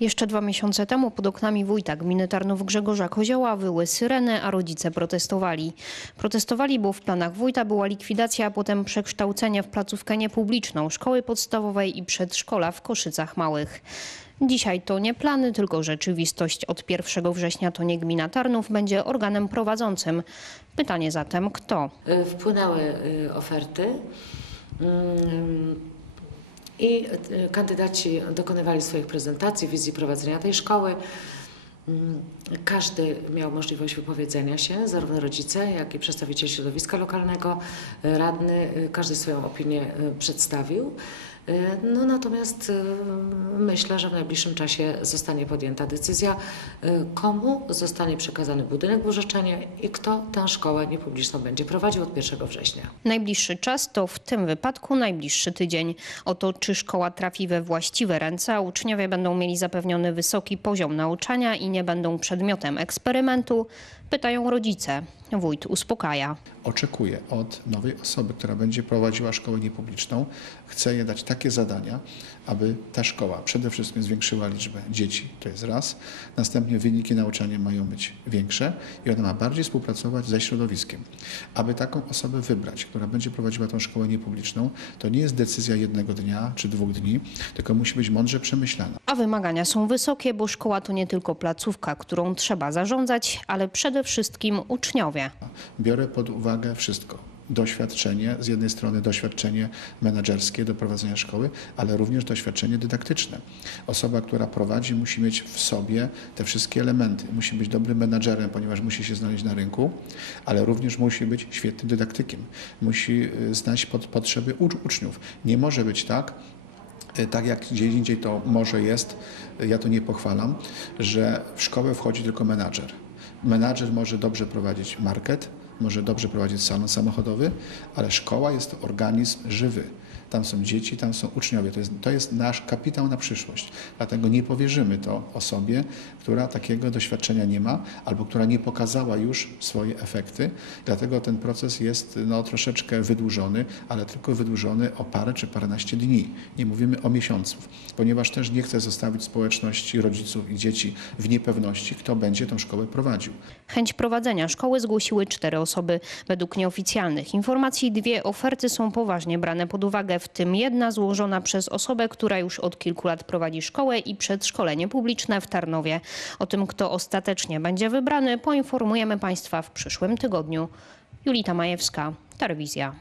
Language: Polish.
Jeszcze dwa miesiące temu pod oknami wójta gminy Tarnów Grzegorza Kozioła wyły syreny, a rodzice protestowali. Protestowali, bo w planach wójta była likwidacja, a potem przekształcenie w placówkę niepubliczną szkoły podstawowej i przedszkola w Koszycach Małych. Dzisiaj to nie plany, tylko rzeczywistość. Od 1 września to nie gmina Tarnów będzie organem prowadzącym. Pytanie zatem kto? Y, Wpłynęły y, oferty mm, i y, kandydaci dokonywali swoich prezentacji, wizji prowadzenia tej szkoły. Mm, Każdy miał możliwość wypowiedzenia się, zarówno rodzice, jak i przedstawiciel środowiska lokalnego, y, radny, y, każdy swoją opinię przedstawił. Y, No natomiast y, myślę, że w najbliższym czasie zostanie podjęta decyzja, y, komu zostanie przekazany budynek w użyczenie i kto tę szkołę niepubliczną będzie prowadził od 1 września. Najbliższy czas to w tym wypadku najbliższy tydzień. O to, czy szkoła trafi we właściwe ręce, a uczniowie będą mieli zapewniony wysoki poziom nauczania i nie będą przedmiotem eksperymentu, pytają rodzice. Wójt uspokaja. oczekuję od nowej osoby, która będzie prowadziła szkołę niepubliczną, chcę jej dać takie zadania, aby ta szkoła przede wszystkim zwiększyła liczbę dzieci, to jest raz, następnie wyniki nauczania mają być większe i ona ma bardziej współpracować ze środowiskiem. Aby taką osobę wybrać, która będzie prowadziła tą szkołę niepubliczną, to nie jest decyzja jednego dnia czy dwóch dni, tylko musi być mądrze przemyślana. A wymagania są wysokie, bo szkoła to nie tylko placówka, którą trzeba zarządzać, ale przede wszystkim uczniowie. Biorę pod uwagę wszystko. Doświadczenie, z jednej strony doświadczenie menedżerskie do prowadzenia szkoły, ale również doświadczenie dydaktyczne. Osoba, która prowadzi, musi mieć w sobie te wszystkie elementy. Musi być dobrym menadżerem, ponieważ musi się znaleźć na rynku, ale również musi być świetnym dydaktykiem. Musi y, znać pod, potrzeby ucz- uczniów. Nie może być tak, y, tak jak gdzie indziej to może jest, y, ja to nie pochwalam, że w szkołę wchodzi tylko menadżer. Menadżer może dobrze prowadzić market, może dobrze prowadzić salon samochodowy, ale szkoła jest to organizm żywy. Tam są dzieci, tam są uczniowie. To jest, to jest nasz kapitał na przyszłość. Dlatego nie powierzymy to osobie, która takiego doświadczenia nie ma albo która nie pokazała już swoje efekty. Dlatego ten proces jest no, troszeczkę wydłużony, ale tylko wydłużony o parę czy paręnaście dni. Nie mówimy o miesiącu, ponieważ też nie chcę zostawić społeczności, rodziców i dzieci w niepewności, kto będzie tą szkołę prowadził. Chęć prowadzenia szkoły zgłosiły cztery osoby. Według nieoficjalnych informacji dwie oferty są poważnie brane pod uwagę, w tym jedna złożona przez osobę, która już od kilku lat prowadzi szkołę i przedszkolenie publiczne w Tarnowie. O tym, kto ostatecznie będzie wybrany, poinformujemy Państwa w przyszłym tygodniu. Julita Majewska, Tarwizja.